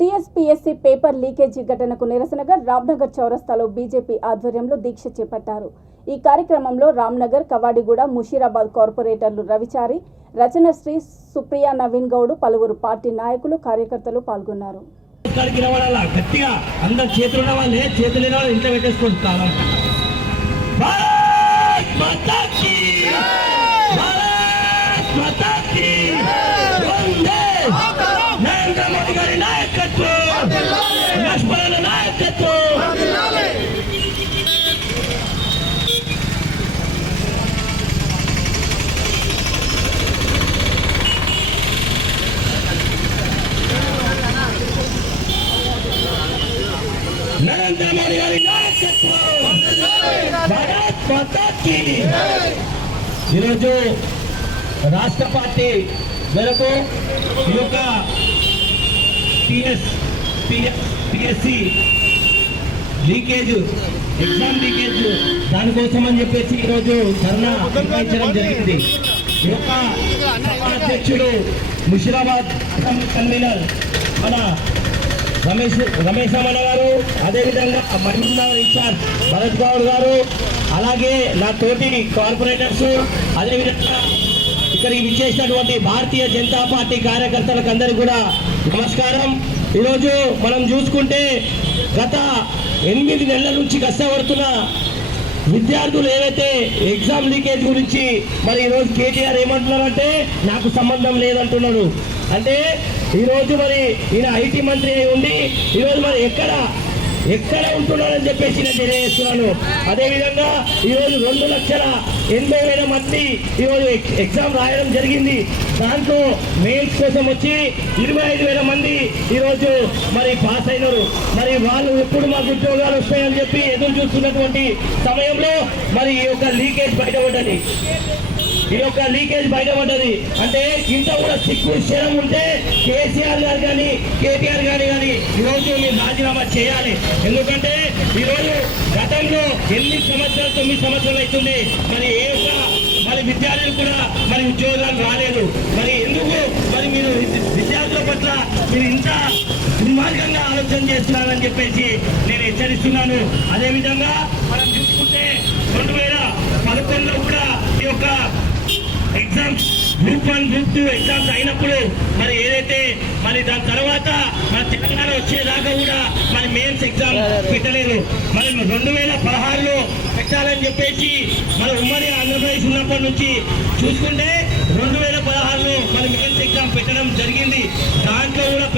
TSPSC paper leakage ఘటనకు నిరసనగా రామ్నగర్ చౌరస్తాలో బీజేపీ ఆధ్వర్యంలో దీక్ష చేపట్టారు. ఈ కార్యక్రమంలో రామ్నగర్, కవాడిగూడ, ముషీరాబాద్ కార్పొరేటర్లు రవిచారి, రచనశ్రీ, సుప్రియా, నవీన్ గౌడ్, పలువురు పార్టీ నాయకులు, కార్యకర్తలు పాల్గొన్నారు. నరేంద్ర మోడీ గారి నాయకత్వం, భారత్ మాతా కీ. ఈరోజు రాష్ట్ర పార్టీ మేరకు ఈ యొక్క టీఎస్పీఎస్సీ లీకేజ్, ఎగ్జామ్ లీకేజ్ దానికోసం అని చెప్పేసి ఈరోజు ధర్నా నిర్వహించడం జరిగింది. ఈ యొక్క అధ్యక్షుడు ముషీరాబాద్ కన్వీనర్ మన రమేష్ అమ్మ గారు, అదేవిధంగా మహబూబ్నగర్ ఇన్ఛార్జ్ భరత్ గౌడ్ గారు, అలాగే నా తోటి కార్పొరేటర్స్, అదేవిధంగా ఇక్కడికి విచ్చేసినటువంటి భారతీయ జనతా పార్టీ కార్యకర్తలకు అందరికీ కూడా నమస్కారం. ఈరోజు మనం చూసుకుంటే గత 8 నెలల నుంచి కష్టపడుతున్న విద్యార్థులు ఏవైతే ఎగ్జామ్ లీకేజ్ గురించి మరి ఈరోజు కేటీఆర్ ఏమంటున్నారంటే నాకు సంబంధం లేదంటున్నారు. అంటే ఈరోజు మరి ఈయన ఐటీ మంత్రి అయి ఉండి ఈరోజు మరి ఎక్కడ ఉంటున్నారని చెప్పేసి నేను తెలియజేస్తున్నాను. అదేవిధంగా ఈరోజు 2,80,000 మంది ఈరోజు ఎగ్జామ్ రాయడం జరిగింది. దాంట్లో మెయిన్స్ కోసం వచ్చి 25,000 మంది ఈరోజు మరి పాస్ అయినారు. మరి వాళ్ళు ఎప్పుడు మాకు ఉద్యోగాలు వస్తాయని చెప్పి ఎదురు చూస్తున్నటువంటి సమయంలో మరి ఈ యొక్క లీకేజ్ బయటపడ్డది. అంటే ఇంత కూడా సిగ్గు శరం ఉంటే కేసీఆర్ గారు కానీ కేటీఆర్ గారు కానీ ఈరోజు మీరు రాజీనామా చేయాలి. ఎందుకంటే ఈరోజు గతంలో 9 సంవత్సరాలు అవుతుంది మరి ఏ ఒక్క మరి విద్యార్థులు కూడా మరి ఉద్యోగాలు రాలేదు. మరి ఎందుకు మరి మీరు విద్యార్థుల పట్ల మీరు ఇంత దుర్మార్గంగా ఆలోచన చేస్తున్నారని చెప్పేసి నేను హెచ్చరిస్తున్నాను. అదేవిధంగా మనం చూసుకుంటే 2011లో కూడా ఈ యొక్క ఎగ్జామ్స్ గ్రూప్ 1, గ్రూప్ 2 ఎగ్జామ్స్ అయినప్పుడు మరి ఏదైతే మరి దాని తర్వాత మన తెలంగాణ వచ్చేదాకా కూడా మరి మెయిన్స్ ఎగ్జామ్ పెట్టలేదు. మరి 2016లో పెట్టాలని చెప్పేసి మన ఉమ్మడి ఆంధ్రప్రదేశ్ ఉన్నప్పటి నుంచి చూసుకుంటే 2016లో మరి మెయిన్స్ ఎగ్జామ్ పెట్టడం జరిగింది. దాంట్లో కూడా